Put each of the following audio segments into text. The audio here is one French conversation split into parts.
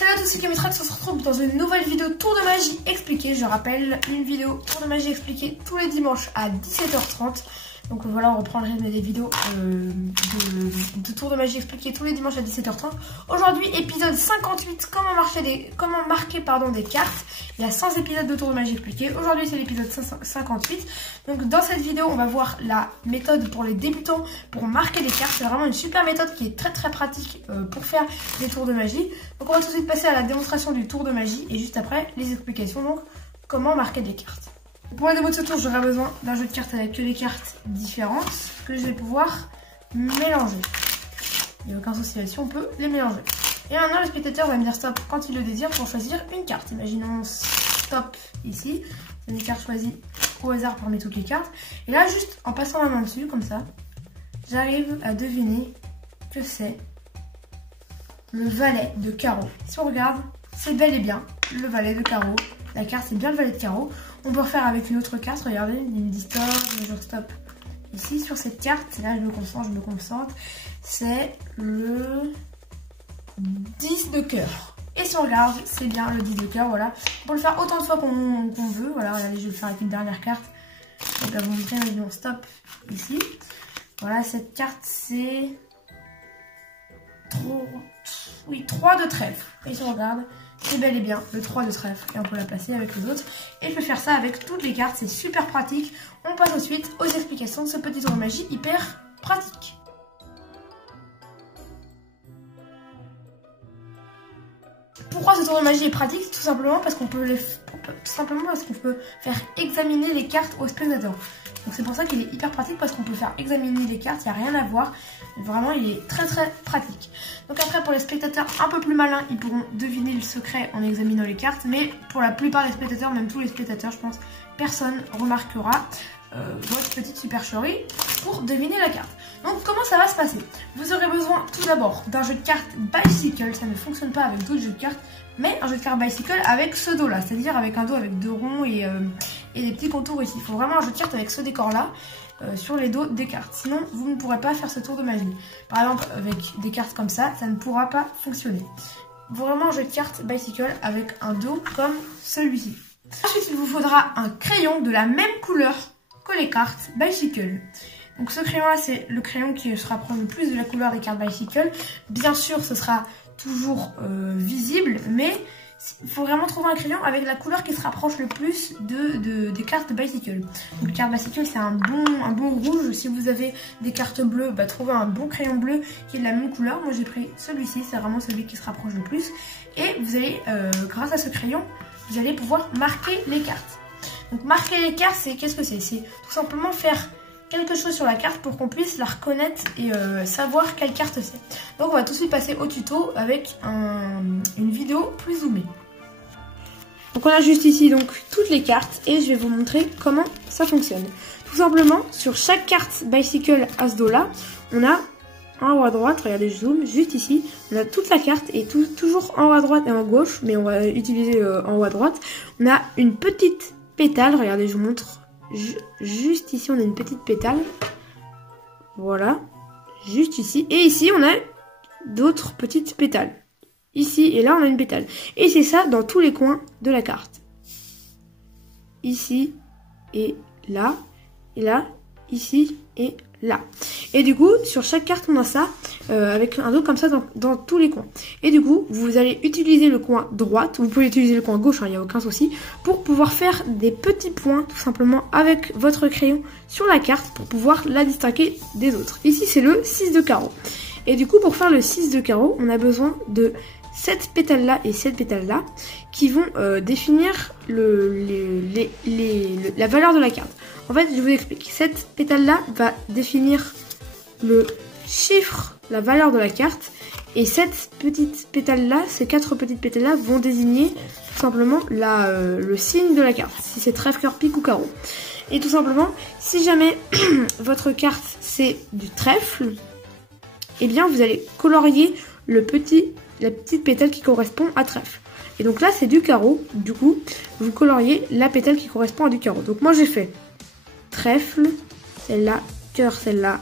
Salut à tous, c'est Kamitrax, on se retrouve dans une nouvelle vidéo Tour de Magie expliqué. Je rappelle, une vidéo Tour de Magie expliqué tous les dimanches à 17h30. Donc voilà, on reprend le rythme des vidéos de Tour de Magie expliqué tous les dimanches à 17h30. Aujourd'hui, épisode 58, comment marquer des cartes. Il y a 100 épisodes de Tour de Magie expliqué. Aujourd'hui, c'est l'épisode 58. Donc dans cette vidéo, on va voir la méthode pour les débutants pour marquer des cartes. C'est vraiment une super méthode qui est très pratique pour faire des tours de magie. Donc on va tout de suite passer à la démonstration du tour de magie et juste après, les explications, donc comment marquer des cartes. Pour la démo de ce tour, j'aurai besoin d'un jeu de cartes avec que des cartes différentes que je vais pouvoir mélanger. Il n'y a aucun souci là-dessus, on peut les mélanger. Et maintenant, le spectateur va me dire stop quand il le désire pour choisir une carte. Imaginons stop ici. C'est une carte choisie au hasard parmi toutes les cartes. Et là, juste en passant la main dessus, comme ça, j'arrive à deviner que c'est le valet de carreau. Si on regarde, c'est bel et bien le valet de carreau. La carte, c'est bien le valet de carreau. On peut refaire avec une autre carte, regardez, il me dit stop, je stop. Ici, sur cette carte, là je me concentre, c'est le 10 de cœur. Et si on regarde, c'est bien le 10 de cœur, voilà. On peut le faire autant de fois qu'on veut, voilà, regardez, je vais le faire avec une dernière carte. Je vais vous montrer, on stop ici. Voilà, cette carte, c'est 3 de trèfle. Et si on regarde, c'est bel et bien le 3 de trèfle et on peut la placer avec les autres. Et je peux faire ça avec toutes les cartes, c'est super pratique. On passe ensuite aux explications de ce petit tour de magie hyper pratique. Pourquoi ce tour de magie est pratique? Tout simplement parce qu'on peut faire examiner les cartes au spectateur. Donc c'est pour ça qu'il est hyper pratique parce qu'on peut faire examiner les cartes, il n'y a rien à voir. Vraiment, il est très pratique. Donc après, pour les spectateurs un peu plus malins, ils pourront deviner le secret en examinant les cartes. Mais pour la plupart des spectateurs, même tous les spectateurs, je pense, personne remarquera votre petite supercherie pour deviner la carte. Donc comment ça va se passer? Vous aurez besoin tout d'abord d'un jeu de cartes Bicycle. Ça ne fonctionne pas avec d'autres jeux de cartes, mais un jeu de cartes Bicycle avec ce dos là, c'est-à-dire avec un dos avec deux ronds et des petits contours ici. Il faut vraiment un jeu de cartes avec ce décor là sur les dos des cartes, sinon vous ne pourrez pas faire ce tour de magie. Par exemple, avec des cartes comme ça ne pourra pas fonctionner. Vraiment un jeu de cartes Bicycle avec un dos comme celui-ci. Ensuite, il vous faudra un crayon de la même couleur que les cartes Bicycle. Donc ce crayon là, c'est le crayon qui se rapproche le plus de la couleur des cartes Bicycle. Bien sûr, ce sera toujours visible, mais il faut vraiment trouver un crayon avec la couleur qui se rapproche le plus des cartes Bicycle. Donc les cartes Bicycle, c'est un bon rouge. Si vous avez des cartes bleues, trouvez un bon crayon bleu qui est de la même couleur. Moi j'ai pris celui-ci, c'est vraiment celui qui se rapproche le plus. Et vous allez, grâce à ce crayon, vous allez pouvoir marquer les cartes. Donc marquer les cartes, c'est qu'est-ce que c'est? C'est tout simplement faire quelque chose sur la carte pour qu'on puisse la reconnaître et savoir quelle carte c'est. Donc on va tout de suite passer au tuto avec une vidéo plus zoomée. Donc on a juste ici donc toutes les cartes et je vais vous montrer comment ça fonctionne. Tout simplement, sur chaque carte Bicycle à ce dos là, on a en haut à droite, regardez je zoome, juste ici, on a toute la carte et toujours en haut à droite et en gauche, mais on va utiliser en haut à droite, on a une petite pétale, regardez je vous montre. Juste ici on a une petite pétale, voilà, juste ici, et ici on a d'autres petites pétales, ici et là on a une pétale, et c'est ça dans tous les coins de la carte, ici et là, ici et là. Et du coup, sur chaque carte, on a ça, avec un dos comme ça dans tous les coins. Et du coup, vous allez utiliser le coin droite, vous pouvez utiliser le coin gauche, il n'y a aucun souci, pour pouvoir faire des petits points, tout simplement, avec votre crayon sur la carte, pour pouvoir la distinguer des autres. Ici, c'est le 6 de carreau. Et du coup, pour faire le 6 de carreau, on a besoin de cette pétale là et cette pétale là qui vont définir la valeur de la carte. En fait, je vous explique. Cette pétale là va définir le chiffre, la valeur de la carte, et cette petite pétale là, ces 4 petites pétales là vont désigner tout simplement le signe de la carte, si c'est trèfle, cœur, pique ou carreau. Et tout simplement, si jamais votre carte c'est du trèfle, eh bien vous allez colorier la petite pétale qui correspond à trèfle. Et donc là c'est du carreau, du coup vous coloriez la pétale qui correspond à du carreau. Donc moi j'ai fait trèfle, celle-là, cœur, celle-là,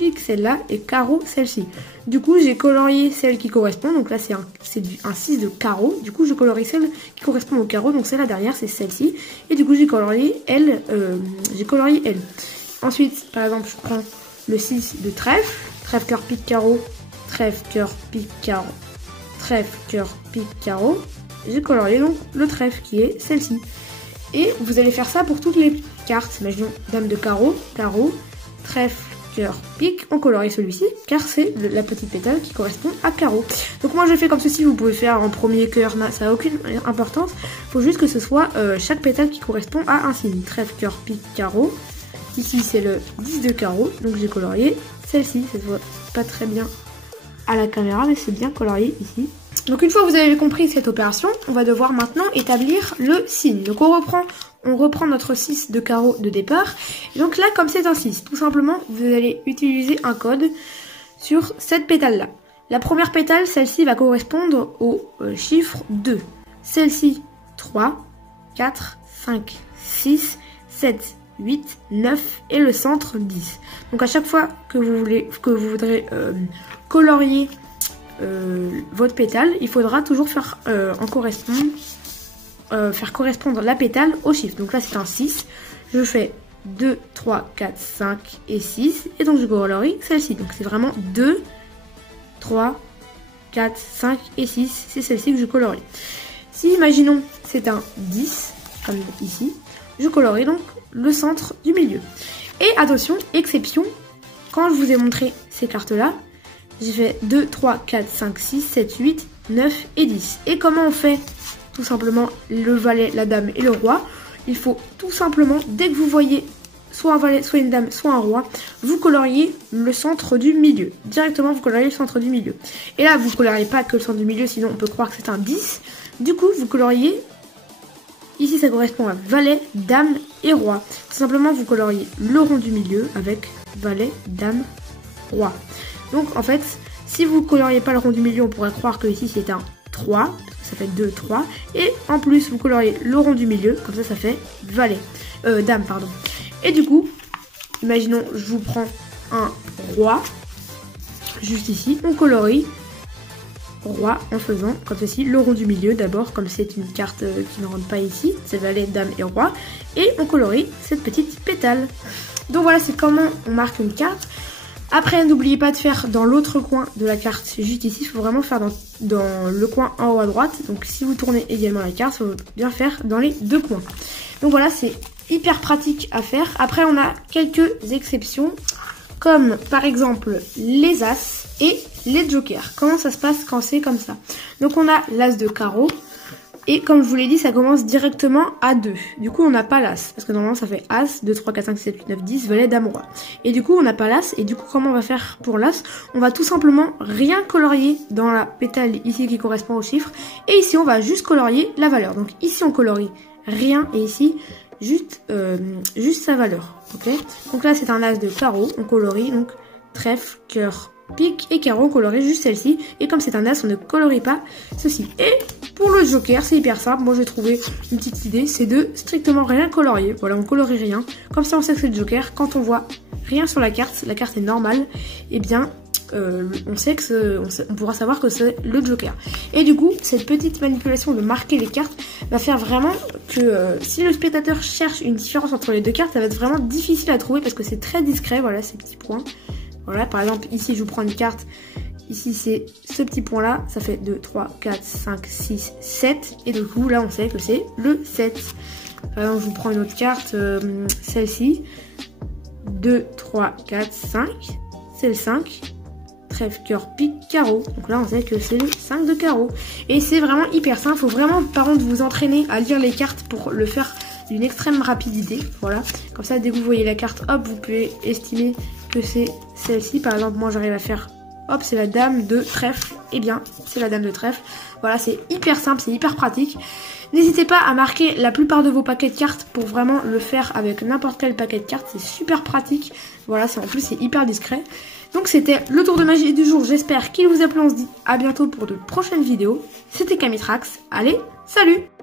pique celle-là et carreau celle-ci. Du coup, j'ai colorié celle qui correspond. Donc là, c'est un 6 de carreau. Du coup, je colorie celle qui correspond au carreau. Donc celle-là derrière, c'est celle-ci. Et du coup, j'ai colorié elle. Ensuite, par exemple, je prends le 6 de trèfle. Trèfle, cœur, pique, carreau. Trèfle, cœur, pique, carreau. Trèfle, cœur, pique, carreau. J'ai colorié donc le trèfle qui est celle-ci. Et vous allez faire ça pour toutes les cartes. Imaginons dame de carreau, carreau, trèfle, cœur, pique. On colorie celui-ci car c'est la petite pétale qui correspond à carreau. Donc moi je fais comme ceci, vous pouvez faire en premier cœur, ça n'a aucune importance. Il faut juste que ce soit chaque pétale qui correspond à un signe. Trèfle, cœur, pique, carreau. Ici c'est le 10 de carreau, donc j'ai colorié celle-ci. Ça se voit pas très bien à la caméra, mais c'est bien colorié ici. Donc une fois que vous avez compris cette opération, on va devoir maintenant établir le signe. Donc on reprend notre 6 de carreau de départ. Et donc là, comme c'est un 6, tout simplement, vous allez utiliser un code sur cette pétale-là. La première pétale, celle-ci va correspondre au chiffre 2. Celle-ci, 3, 4, 5, 6, 7, 8, 9 et le centre 10. Donc à chaque fois que vous voudrez colorier votre pétale, il faudra toujours faire correspondre la pétale au chiffre. Donc là c'est un 6, je fais 2, 3, 4, 5 et 6 et donc je colorie celle-ci. Donc c'est vraiment 2, 3, 4, 5 et 6, c'est celle-ci que je colorie. Si imaginons c'est un 10, comme ici, je colorie donc le centre du milieu. Et attention, exception, quand je vous ai montré ces cartes là, j'ai fait 2, 3, 4, 5, 6, 7, 8, 9 et 10. Et comment on fait tout simplement le valet, la dame et le roi? Il faut tout simplement, dès que vous voyez soit un valet, soit une dame, soit un roi, vous coloriez le centre du milieu. Directement, vous coloriez le centre du milieu. Et là, vous ne coloriez pas que le centre du milieu, sinon on peut croire que c'est un 10. Du coup, vous coloriez, ici ça correspond à valet, dame et roi. Tout simplement, vous coloriez le rond du milieu avec valet, dame, roi. Donc en fait, si vous ne coloriez pas le rond du milieu, on pourrait croire que ici c'est un 3, ça fait 2, 3. Et en plus, vous coloriez le rond du milieu, comme ça fait valet, dame, pardon. Et du coup, imaginons, je vous prends un roi, juste ici, on colorie roi en faisant comme ceci, le rond du milieu d'abord, comme c'est une carte qui ne rentre pas ici, c'est valet, dame et roi, et on colorie cette petite pétale. Donc voilà, c'est comment on marque une carte. Après, n'oubliez pas de faire dans l'autre coin de la carte, juste ici, il faut vraiment faire dans le coin en haut à droite. Donc si vous tournez également la carte, il faut bien faire dans les deux coins. Donc voilà, c'est hyper pratique à faire. Après, on a quelques exceptions, comme par exemple les as et les jokers. Comment ça se passe quand c'est comme ça? Donc on a l'as de carreau. Et comme je vous l'ai dit, ça commence directement à 2. Du coup, on n'a pas l'as. Parce que normalement, ça fait as, 2, 3, 4, 5, 6, 7, 8, 9, 10, valet, dame, roi. Et du coup, on n'a pas l'as. Et du coup, comment on va faire pour l'as? On va tout simplement rien colorier dans la pétale ici qui correspond au chiffre. Et ici, on va juste colorier la valeur. Donc ici, on colorie rien. Et ici, juste sa valeur. Ok? Donc là, c'est un as de carreau. On colorie donc trèfle, cœur, pique et carreau, on colorie juste celle-ci. Et comme c'est un as, on ne colorie pas ceci. Et pour le joker, c'est hyper simple. Moi, j'ai trouvé une petite idée, c'est de strictement rien colorier. Voilà, on colorie rien. Comme ça, on sait que c'est le joker. Quand on voit rien sur la carte est normale, et bien, on sait que on pourra savoir que c'est le joker. Et du coup, cette petite manipulation de marquer les cartes va faire vraiment que si le spectateur cherche une différence entre les deux cartes, ça va être vraiment difficile à trouver parce que c'est très discret. Voilà, ces petits points. Voilà, par exemple, ici, je vous prends une carte. Ici, c'est ce petit point-là. Ça fait 2, 3, 4, 5, 6, 7. Et du coup, là, on sait que c'est le 7. Par exemple, je vous prends une autre carte. Celle-ci. 2, 3, 4, 5. C'est le 5. Trèfle, cœur, pique, carreau. Donc là, on sait que c'est le 5 de carreau. Et c'est vraiment hyper simple. Il faut vraiment, par contre, vous entraîner à lire les cartes pour le faire d'une extrême rapidité. Voilà. Comme ça, dès que vous voyez la carte, hop, vous pouvez estimer que c'est celle-ci. Par exemple, moi, j'arrive à faire... Hop, c'est la dame de trèfle. Eh bien, c'est la dame de trèfle. Voilà, c'est hyper simple, c'est hyper pratique. N'hésitez pas à marquer la plupart de vos paquets de cartes pour vraiment le faire avec n'importe quel paquet de cartes. C'est super pratique. Voilà, en plus, c'est hyper discret. Donc, c'était le tour de magie du jour. J'espère qu'il vous a plu. On se dit à bientôt pour de prochaines vidéos. C'était Camitrax. Allez, salut!